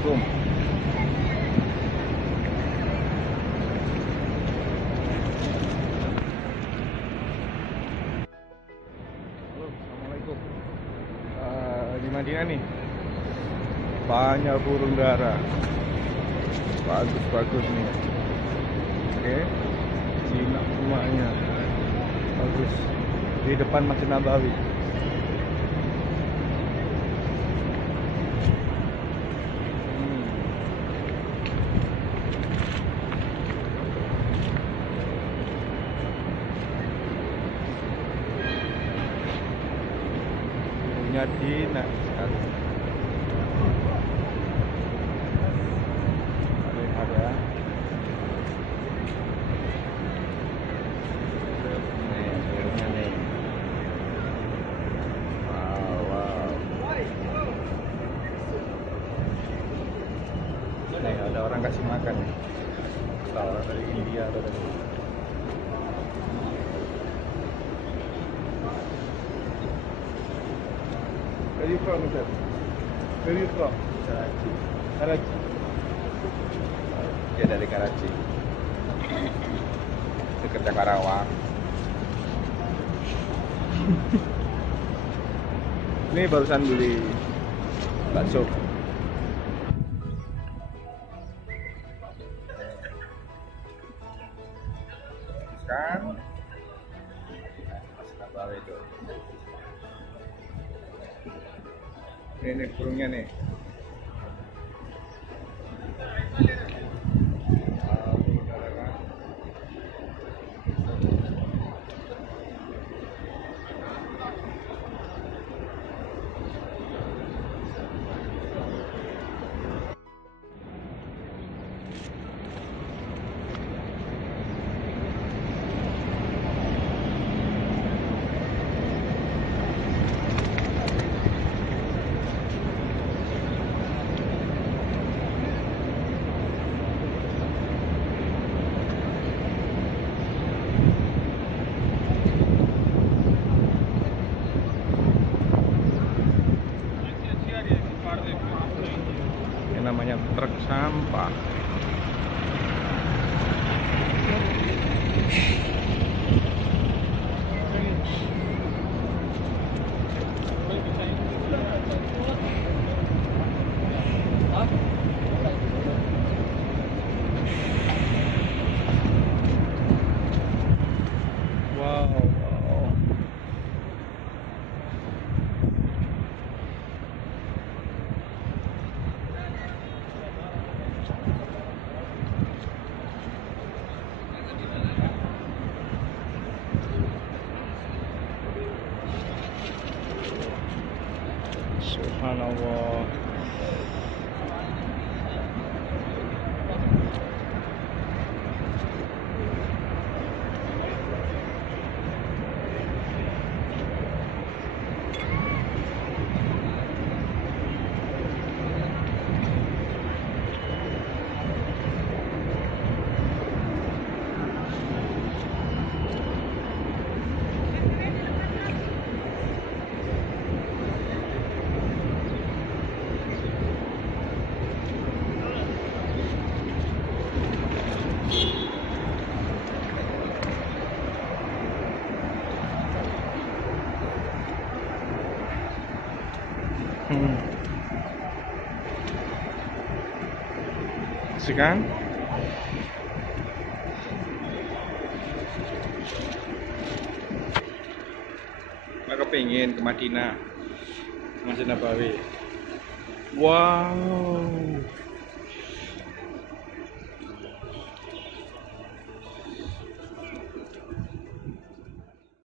Assalamualaikum. Halo, Assalamualaikum. Eh, di Madinah nih banyak burung dara. Bagus-bagus nih. Oke. Jinak semuanya. Bagus. Di depan Masjid Nabawi. Hmm. Punya jinak sekali. Lihat ya. Ada orang kasih makan nih. Tahu dari India atau dari Where are you from, sir? Where are you from? Karachi. Karachi. Dia dari Karachi. Dekat Karawang. Ini barusan beli bakso. Kan? Mas Nabawi itu. Ini nih burungnya nih. Ah, burung dara kan. Ini namanya truk sampah. 完了我 Hmm. Sekarang Aku pengen ke Madinah. Masjid Nabawi Wow